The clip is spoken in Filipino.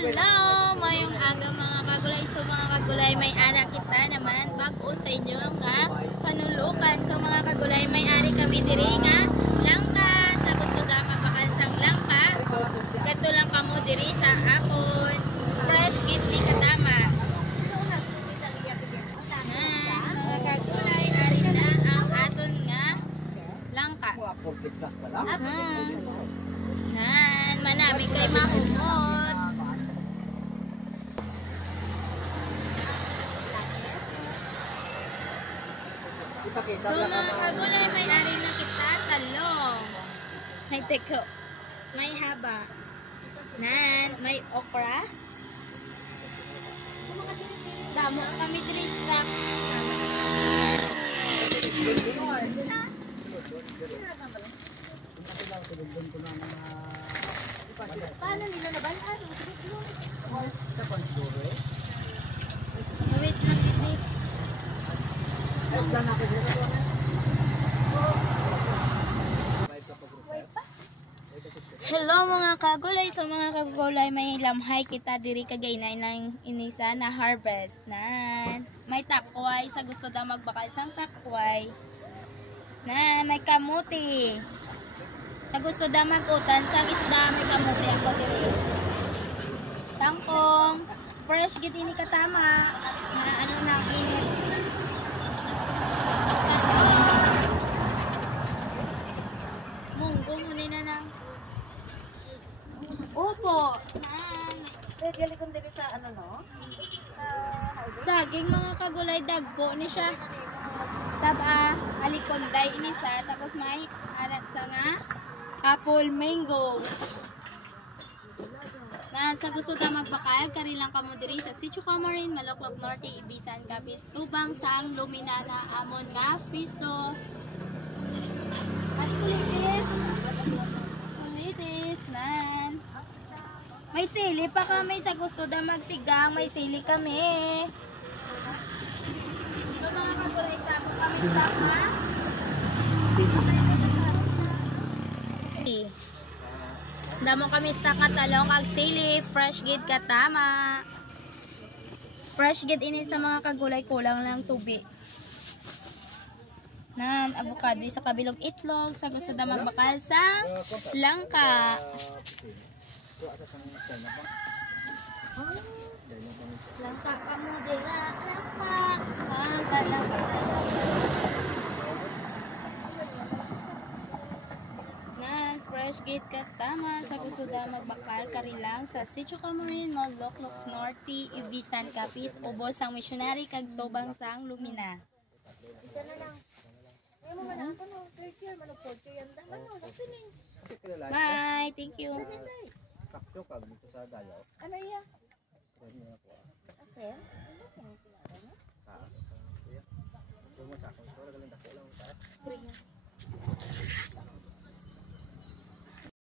Hello! Mayong aga mga kagulay. So mga kagulay, may anak kita naman bago sa inyo nga panulukan. So mga kagulay, may ari kami diri nga langka. Sa gusto nga mapakansang langka. Gato lang kamo diri sa akon. Fresh kit ni katama. Mga kagulay, ari na ang aton nga langka. Manami kay mahumot. So mga kagulay, may ari na kita talong. May teko. May haba. May okra. Damo kami diri stock. Paano nila nabalaan? Wait lang, wait. Hello mga kagulay. So mga kagulay, may lamhay kita diri kagaynay ng inisa na harvest. May takway. Sa gusto daw magbakal sang takway. May kamuti. Sa gusto daw mag-utan sang isda, may kamuti ako diri. Tangkong. Fresh gid ini katama. Na ano na init. Munggo muna na nang. Opo. Gali kong diri sa ano no? Saging mga kagulay, dagko ni siya. Saba, alikonday ini sa. Tapos may arat sa nga apple mango. Sa gusto ka magbakal, kari lang kamo diri sa Sitio Camarin, Maloklok Norte, Ibisan, Capiz, Tubang, Sang, Lumina na amon nga Fisto. At kulitis, May sili pa kami sa gusto da magsigang, may sili kami. So mga kagulay kamo kami stock na? Damo kami stock ka talong ag sili, fresh gid katama. Fresh gid ini sa mga kagulay, kulang lang tubi. Avocado sa kabilog itlog, sa gusto da magbakal sa langka. Langka pa mo dira, langka. Fresh gate katama sa gusto da magbakal kari lang sa Sitio Camarin, Maloklok Norte, Ibisan, Capiz, Ubos sang missionary kag Tubang sang Lumina. Isa na lang. Ay mo man ako no, third year manupod kay anda man no, pining. Bye, thank you. Kapso kag dito sa Dayaw. Ano iya? Okay. Ano mo sa akin? Ito mo sa akin. Ito lang dako lang sa.